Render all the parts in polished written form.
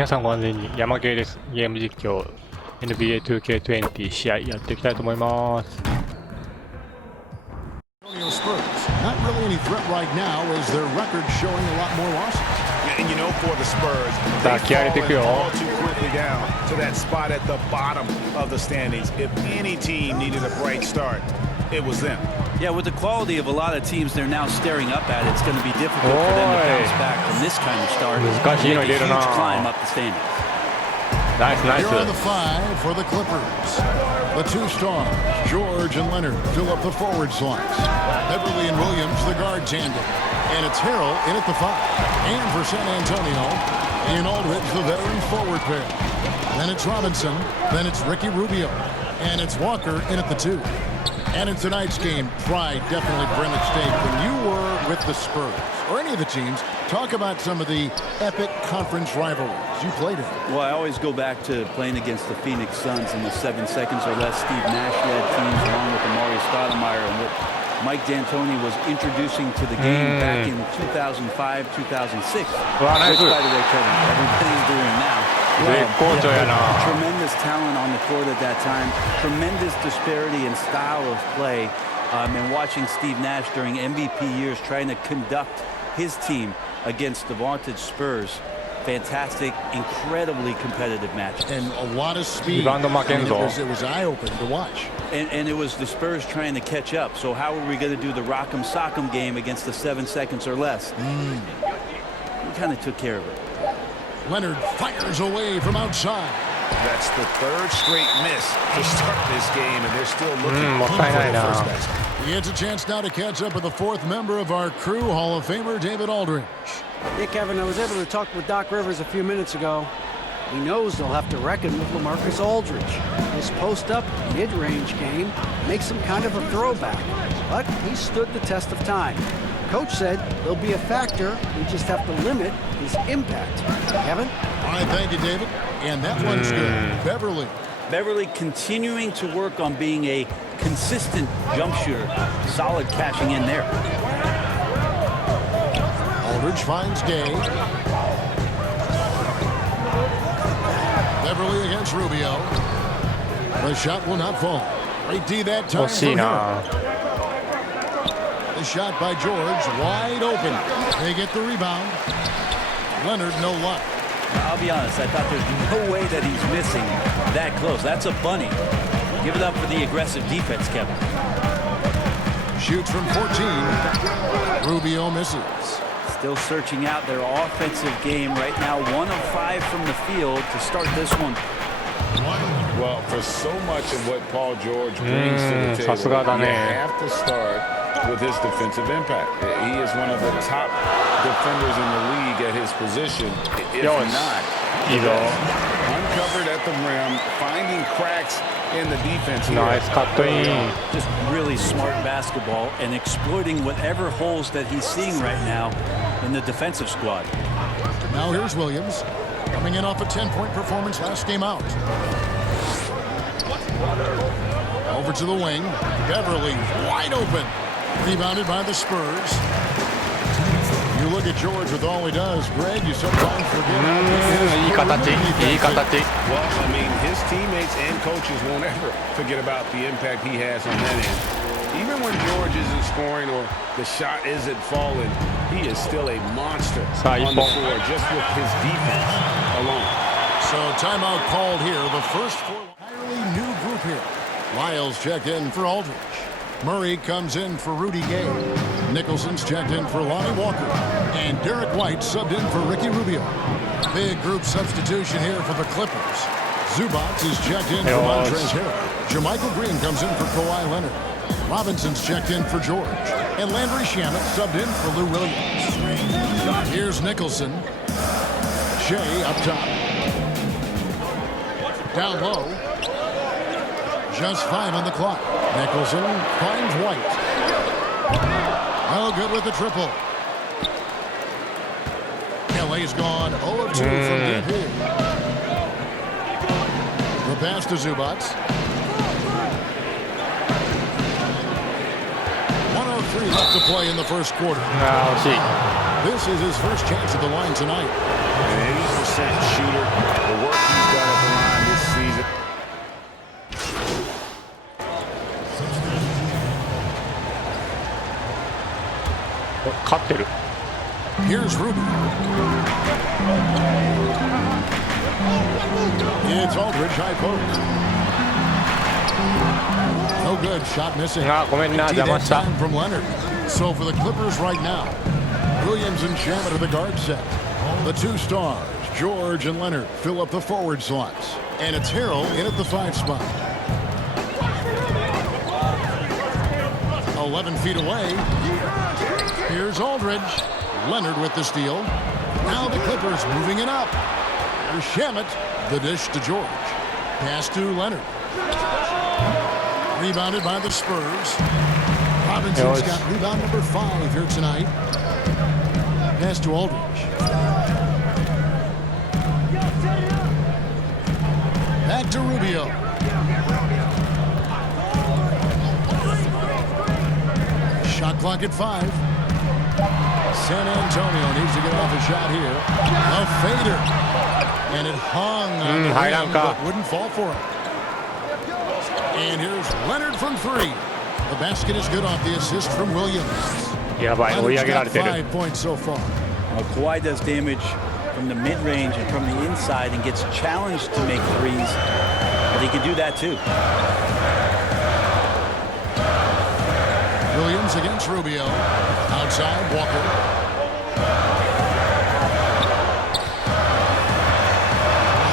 皆さんご安全に、山系です。ゲーム実況 NBA2K20 試合やっていきたいと思います。Not really any threat right now as their record showing a lot more losses. And you know, for the Spurs, they fall all too quickly down to that spot at the bottom of the standings. If any team needed a bright start, it was them. Yeah, with the quality of a lot of teams they're now staring up at, it's going to be difficult for them to bounce back from this kind of start. Make a huge climb up the standings. Nice. Here are the five for the Clippers. The two stars, George and Leonard, fill up the forward slots. Beverly and Williams, the guard tandem. And it's Harrell in at the five. And for San Antonio, Ian Aldridge, the veteran forward pair. Then it's Robinson. Then it's Ricky Rubio. And it's Walker in at the two. And in tonight's game, pride definitely bring at stake. When you were with the Spurs, or any of the teams, talk about some of the epic conference rivalries you played in. Well, I always go back to playing against the Phoenix Suns in the 7 seconds or less Steve Nash-led teams, along with Amari Stoudemire, and what Mike D'Antoni was introducing to the game back in 2005, 2006. Well, which, by the way, Kevin, everybody's doing now. Tremendous talent on the court at that time, tremendous disparity in style of play, and watching Steve Nash during MVP years trying to conduct his team against the vaunted Spurs. Fantastic, incredibly competitive match. And a lot of speed. It was eye-opening to watch. And it was the Spurs trying to catch up. So how are we going to do the rock'em sock'em game against the 7 seconds or less? We kind of took care of it. Leonard fires away from outside. That's the third straight miss to start this game, and they're still looking for the first basket. He gets a chance now to catch up with the fourth member of our crew, Hall of Famer David Aldridge. Yeah, Kevin, I was able to talk with Doc Rivers a few minutes ago. He knows they'll have to reckon with LaMarcus Aldridge. His post-up, mid-range game makes him kind of a throwback, but he stood the test of time. Coach said there'll be a factor. We just have to limit his impact. Kevin? All right, thank you, David. And that one's good. Beverly continuing to work on being a consistent jump shooter. Solid cashing in there. Aldridge finds Gay. Beverly against Rubio. The shot will not fall. Great D that time. The shot by George, wide open. They get the rebound. Leonard, no luck. I'll be honest, I thought there's no way that he's missing that close. That's a bunny. Give it up for the aggressive defense, Kevin. Shoots from 14. Rubio misses. Still searching out their offensive game right now. 1 of 5 from the field to start this one. Well, for so much of what Paul George brings to the table, you have to start with his defensive impact. He is one of the top defenders in the league at his position. If not, uncovered at the rim, finding cracks in the defense here. Nice cut in. Just really smart basketball and exploiting whatever holes that he's seeing right now in the defensive squad. Now here's Williams, coming in off a 10-point performance last game out. Over to the wing. Beverly wide open. Rebounded by the Spurs. You look at George with all he does, Greg, you sometimes forget. Well, I mean, his teammates and coaches won't ever forget about the impact he has on that end. Even when George isn't scoring or the shot isn't falling, he is still a monster on the floor just with his defense alone. So timeout called here. The first 4 entirely new group here. Lyles checked in for Aldridge. Murray comes in for Rudy Gay. Nicholson's checked in for Lonnie Walker. And Derek White subbed in for Ricky Rubio. Big group substitution here for the Clippers. Zubac is checked in for Montrezl Harrell. Jermichael Green comes in for Kawhi Leonard. Robinson's checked in for George. And Landry Shamet subbed in for Lou Williams. Here's Nicholson. Shea up top. Down low. Just 5 on the clock. Nicholson finds White. Oh, good with the triple. LA's gone 0 of 2 from DP. The pass to Zubac. 103 left to play in the first quarter.惜しい。This is his first chance at the line tonight. An 80% shooter. The work he's done at the line this season. Here's Ruby. It's Aldridge, high post. No good, shot missing. That time from Leonard. So for the Clippers right now, Williams and Shamet are the guard set. The two stars, George and Leonard, fill up the forward slots. And it's Harrell in at the 5 spot. 11 feet away. Here's Aldridge. Leonard with the steal. Now the Clippers moving it up. Here's Shamet. The dish to George. Pass to Leonard. Rebounded by the Spurs. Robinson's got rebound number 5 here tonight. Pass to Aldridge. Back to Rubio. Shot clock at 5. San Antonio needs to get off a shot here. A fader. And it hung on the rim, but wouldn't fall for him. And here's Leonard from 3. The basket is good off the assist from Williams. Leonard's got 5 points so far. Well, Kawhi does damage from the mid-range and from the inside and gets challenged to make threes. But he can do that too. Williams against Rubio. Outside, Walker.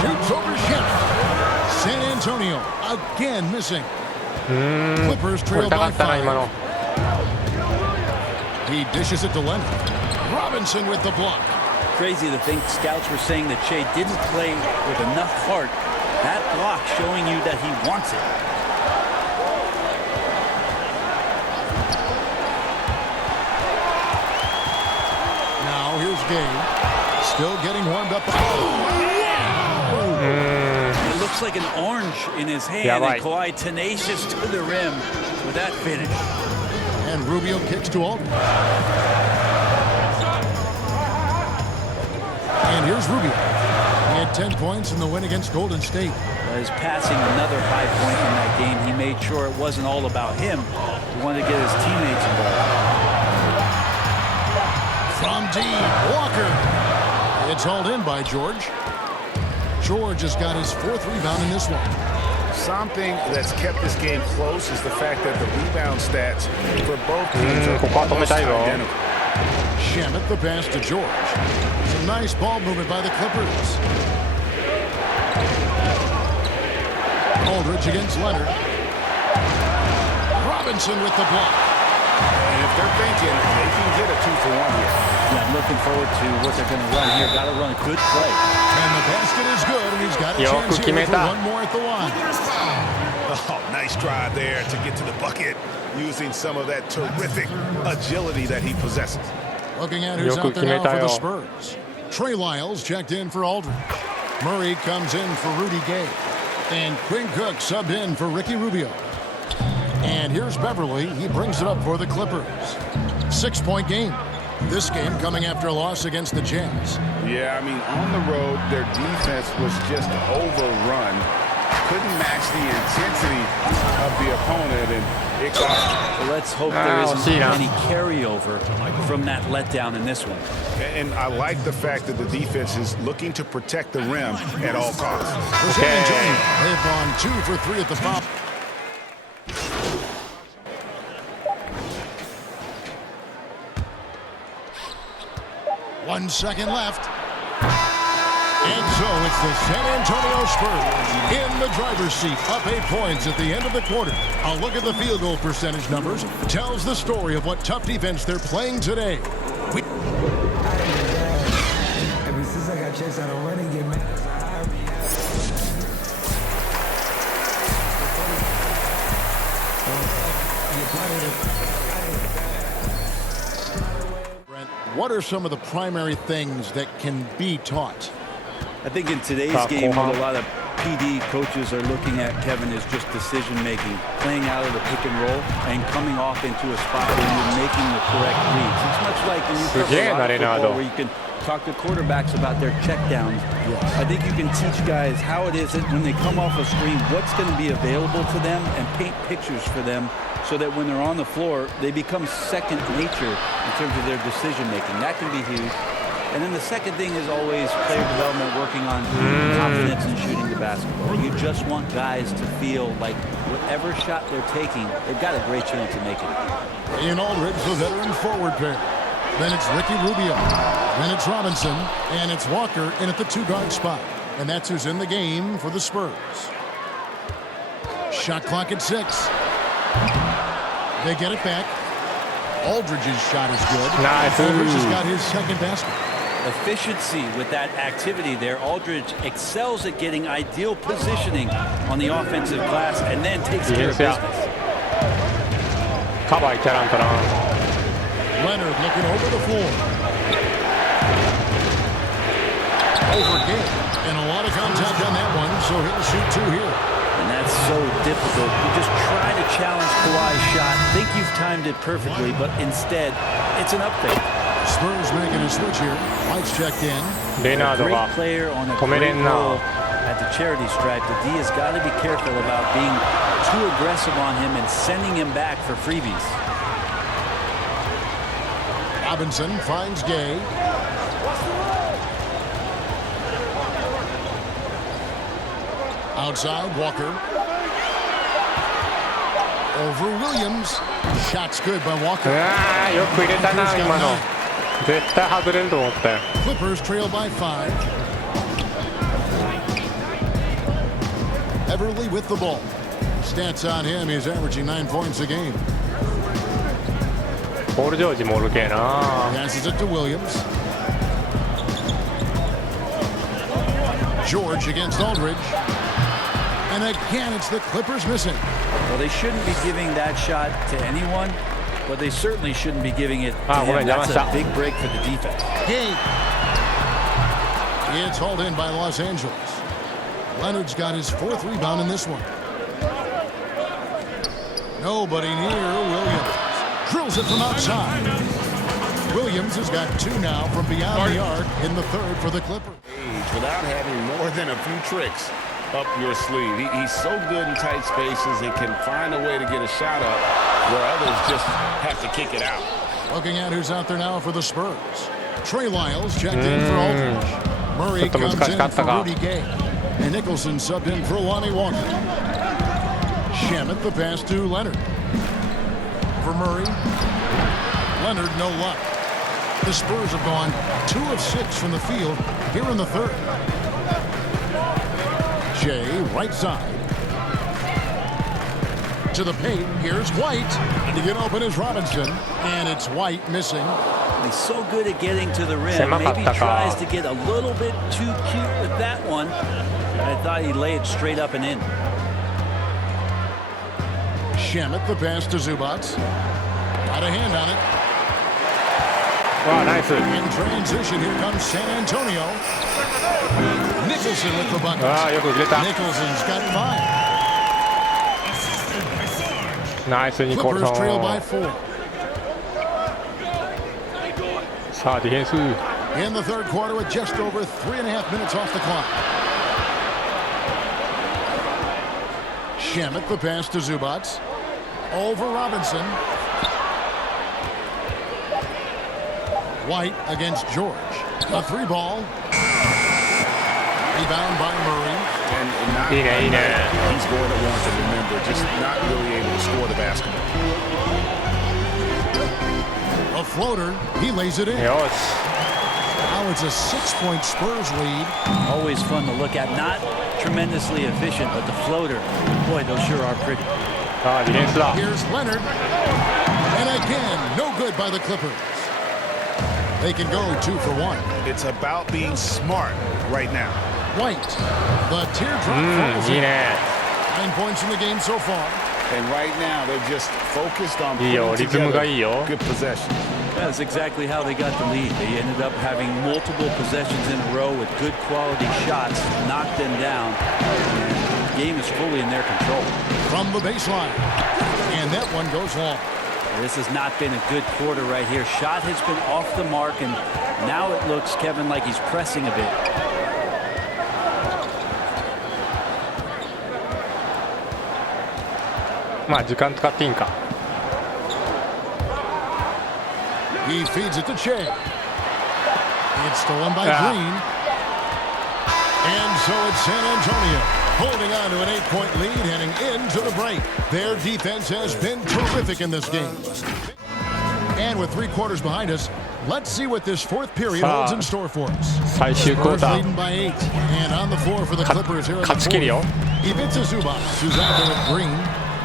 Shoots over Shamet. San Antonio again missing. Clippers trail by 5. He dishes it to Leonard. Robinson with the block. Crazy to think scouts were saying that Shea didn't play with enough heart. That block showing you that he wants it. Now here's Gabe. Still getting warmed up. It looks like an orange in his hand, and Kawhi tenacious to the rim with that finish. And Rubio kicks to Aldridge. And here's Rubio. He had 10 points in the win against Golden State. His passing, another high point in that game. He made sure it wasn't all about him. He wanted to get his teammates involved. From deep, Walker. It's hauled in by George. George has got his 4th rebound in this one. Something that's kept this game close is the fact that the rebound stats for both teams are almost identical. Shamet the pass to George. It's a nice ball movement by the Clippers. Aldridge against Leonard. Robinson with the block. And if they're thinking, they can get a 2-for-1 here. Yeah, I'm looking forward to what they're going to run here. Got to run a good play. And the basket is good, and he's got a chance here for one more at the line. Oh, nice drive there to get to the bucket, using some of that terrific agility that he possesses. Looking at who's out there now for the Spurs. Trey Lyles checked in for Aldridge. Murray comes in for Rudy Gay. And Quinn Cook subbed in for Ricky Rubio. And here's Beverly. He brings it up for the Clippers. 6-point game. This game coming after a loss against the Jazz. Yeah, I mean, on the road, their defense was just overrun. Couldn't match the intensity of the opponent, and it cost. So let's hope there isn't any carryover from that letdown in this one. And I like the fact that the defense is looking to protect the rim at all costs. San Antonio, they've gone 2 for 3 at the foul. One second left. And so it's the San Antonio Spurs in the driver's seat, up 8 points at the end of the quarter. A look at the field goal percentage numbers tells the story of what tough defense they're playing today. Ever since I got chased out of running game, man. Brent, what are some of the primary things that can be taught? I think in today's game with a lot of PD coaches are looking at, Kevin, is just decision-making, playing out of the pick and roll and coming off into a spot where you're making the correct reads. It's much like when you play a lot of football where you can talk to quarterbacks about their checkdowns. Yes. I think you can teach guys how it is that when they come off a screen, what's going to be available to them and paint pictures for them so that when they're on the floor, they become second nature in terms of their decision-making. That can be huge. And then the second thing is always player development, working on confidence in shooting the basketball. You just want guys to feel like whatever shot they're taking, they've got a great chance of making it. Ian Aldridge, the veteran forward pair. Then it's Ricky Rubio. Then it's Robinson. And it's Walker in at the two-guard spot. And that's who's in the game for the Spurs. Shot clock at 6. They get it back. Aldridge's shot is good. Nice. Aldridge has got his second basket. Efficiency with that activity there. Aldridge excels at getting ideal positioning on the offensive glass and then takes care of business. カバーいっちゃらんとな。 Leonard looking over the floor. Over game. And a lot of contact on that one, so he'll shoot 2 here. And that's so difficult. You just try to challenge Kawhi's shot, think you've timed it perfectly, but instead, it's an upgrade. Spurs making a switch here. White's checked in. レナード Great が player on a 止めれ great んな。 role at the charity stripe. The D has got to be careful about being too aggressive on him and sending him back for freebies. Robinson finds Gay. Outside, Walker. Over Williams. Shot's good by Walker. あーよく入れたな今の。絶対外れると思ったよ。 Clippers trail by 5. Everly with the ball. Stats on him, he's averaging 9 points a game. ポール・ジョージもおるけえな。 Passes it to Williams. George against Aldridge. And again, it's the Clippers missing. Well, they shouldn't be giving that shot to anyone, but they certainly shouldn't be giving it to him. That's a big break for the defense. Gay. It's hauled in by Los Angeles. Leonard's got his 4th rebound in this one. Nobody near Williams. Drills it from outside. Williams has got 2 now from beyond the arc in the 3rd for the Clippers. Without having more than a few tricks up your sleeve. He's so good in tight spaces and can find a way to get a shot up where others just have to kick it out. Looking at who's out there now for the Spurs. Trey Lyles checked in for Aldridge. Murray comes in for Rudy Gay. And Nicholson subbed in for Lonnie Walker. Shamet the pass to Leonard. For Murray. Leonard no luck. The Spurs have gone 2 of 6 from the field here in the 3rd. Jay, right side. To the paint, here's White. And to get open is Robinson. And it's White missing. He's so good at getting to the rim. Maybe tries to get a little bit too cute with that one. I thought he'd lay it straight up and in. Shamet the pass to Zubac. Got a hand on it. Wow, nice. In transition, here comes San Antonio. Nicholson with the bucket. ああよく入れた。 Nicholson's got 5. ナイスニコル Clippers ソ trail ン。 by 4. さあディフェンス。 In the 3rd quarter with just over 3.5 minutes off the clock. Shamet the pass to Zubac. Over Robinson. White against George. A 3 ball. Rebound by Murray. And notいいねいいね。 he's going to want to remember, just not really able to score the basketball. A floater. He lays it in. よし。 Now it's a 6-point Spurs lead. Always fun to look at. Not tremendously efficient, but the floater, boy, those sure are pretty. さあディフェンスだ。 Here's Leonard. And again, no good by the Clippers. They can go 2 for 1. It's about being smart right now. White. The teardrop falls いい in. ね。 9 points in the game so far. And right now they're just focused on いいよ、 putting リズムがいい together よ。 good possessions. That's exactly how they got the lead. They ended up having multiple possessions in a row with good quality shots, knocked them down. And the game is fully in their control. From the baseline. And that one goes long. This has not been a good quarter right here. Shot has been off the mark, and now it looks, Kevin, like he's pressing a bit. まあ時間使っていいんか。 He feeds it to Che. It's stolen by Green. And so it's San Antonio holding on to an 8-point lead heading into the break. Their defense has been terrific in this game. And with 3 quarters behind us, let's see what this 4th period holds in store for us. 最終クォー Spurs ター leading by 8. And on the floor for the Clippers here in the 勝ちきる 4th. よ。 Ivica Zubac, who's out there with Green.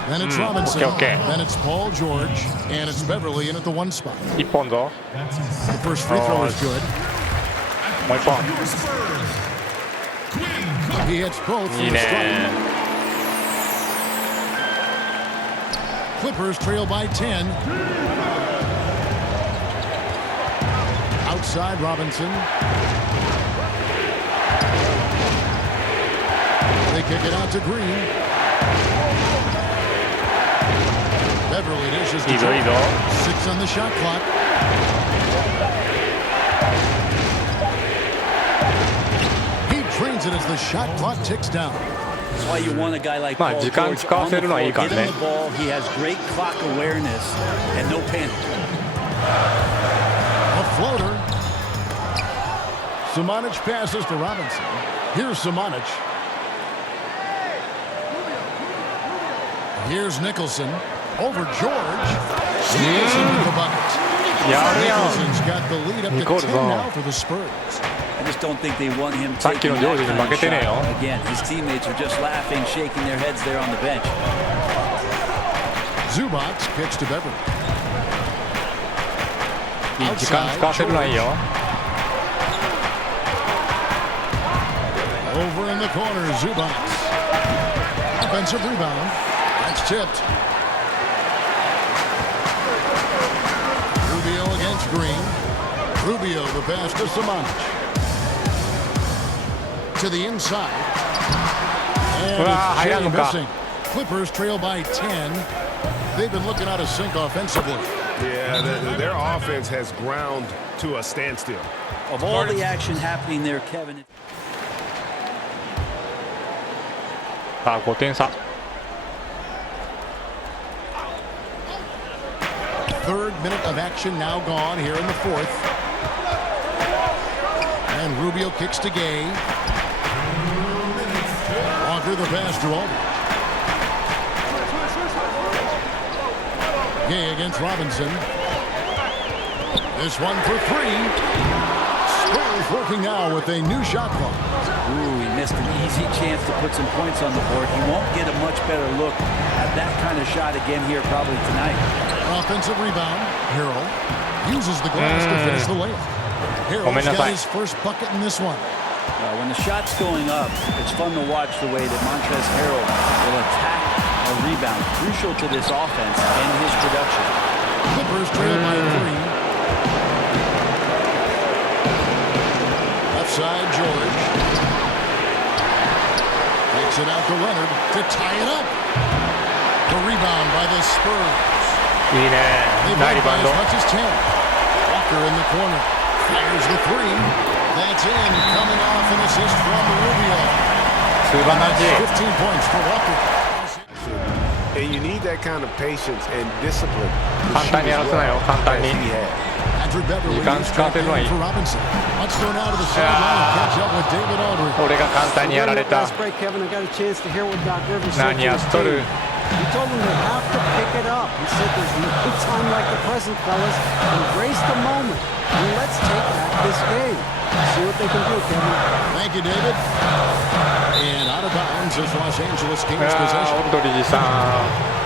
Then it's Robinson. okay. Then it's Paul George. And it's Beverly in at the 1 spot. 1本ぞ。 The first free throw is good. もう1本。 He hits both い from い the stripe. ね。 Clippers trail by 10. Outside Robinson. They kick it out to Green. Beverly dishes to いいぞいいぞ。 6 on the shot clock. He drains it as the shot clock ticks down. That's why you want a guy like まあ Paul 時間 George 使わ on せ the るのはいい floor, からね。 getting the ball. He has great clock awareness and no panic. A floater. Samanic passes to Robinson. Here's Samanic. Here's Nicholson. Over George. Nicholson with the bucket. やるやん。 Nicholson's got the lead up to 10 now for the Spurs. I just don't think they want him さっき taking の that ジョージに kind 負 of けてねえよ。 shot. Again, his teammates are just laughing, shaking their heads there on the bench. Zubac kicks to Beverly. 時間使わせるのはいいよ。 Over in the corner, Zubac. Offensive rebound. That's tipped. Rubio against Green. Rubio the pass to Samanic. To the inside. And it's Jay missing. Clippers trail by 10. They've been looking out of sync offensively. Yeah, their offense has ground to a standstill. Of all the action happening there, Kevin. さあ5点差。 Third minute of action now gone here in the 4th. And Rubio kicks to Gay. Walker the pass to Aldridge. Gay against Robinson. This one for 3. Spurs working now with a new shot clock. Ooh, he missed an easy chance to put some points on the board. He won't get a much better look at that kind of shot again here probably tonight. Offensive rebound. Harrell uses the glass to finish the layup. Harrell's got his first bucket in this one. When the shot's going up, it's fun to watch the way that Montrezl Harrell will attack a rebound, crucial to this offense and his production. Clippers trail by 3. Left side, George. Takes it out to Leonard to tie it up. The rebound by the Spurs. いいね。 They've ナイ led リバ by ウン as ド。 much as 10. Walker in the corner. Fires the 3. That's in. Coming off an assist from Rubio. 素晴らしい。 15 points for Walker. And you need that kind of patience and discipline. 簡単にやらせないよ、簡単に。 Andrew Beverly 時間使わせるのはいい。 for Robinson. Let's go now to the sideline and catch up with David Aldridge. 俺が簡単にやられた。 Last break, Kevin, I got a chance to hear what Doc Rivers said 何 to や his っと team. る。 He told them they have to pick it up. He said there's no time like the present, fellas. Embrace the moment. And let's take back this game. See what they can do, Kevin. Thank you, David. And out of bounds is Los Angeles Kings あ possession. ー、オルドリジさん。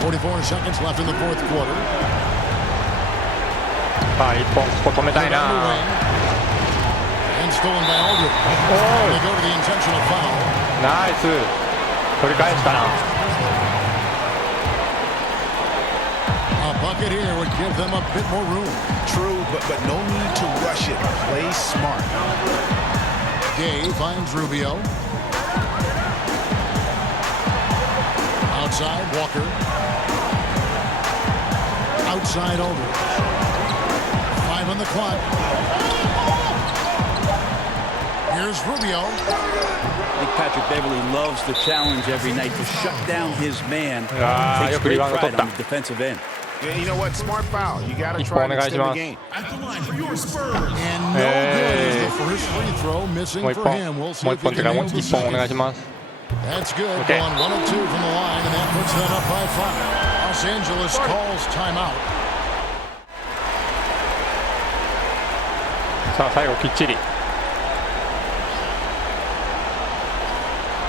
44 seconds left in the 4th quarter. さあ1本ここ止めたいな。 And stolen by Aldridge. They go to the intentional foul. ナイス。取り返したな。A bucket here would give them a bit more room. True, but no need to rush it. Play smart. Gay finds Rubio. Outside, Walker. Outside, Aldridge. 5 on the clock. Here's Rubio. I think Patrick Beverly loves the challenge every night to shut down his man. Takes よくリ great バウンド pride 取った。 on the defensive end. Yeah, you know what? Smart foul. You got to 一本 try お to 願いし extend ま the す。 game. And no good as the first free throw もう missing 一 for 本。 him. We'll もう see 一 if 本 he ってか can もう nail the 一本お願い second. します。 That's good. Okay. Going 1 of 2 from the line, and that puts them up by 5. Los Angeles calls timeout. さあ最後きっちり。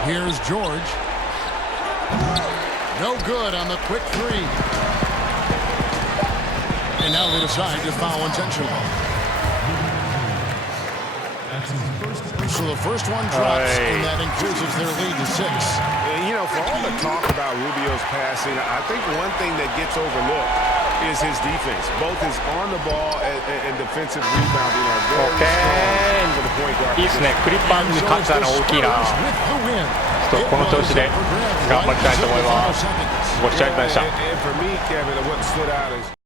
Here's George. No good on the quick three. And now they decide to foul intentionally. So the first one drops, and that increases their lead to 6. And, you know, for all the talk about Rubio's passing, I think one thing that gets overlooked is his defense. Both his on the ball and defensive rebounding are very strong for the point guard. いいですね。クリッパーズに勝ったの大きいな。ちょっとこの調子で頑張りたいと思います。ご視聴ありがとうございました。And for me, Kevin, what stood out is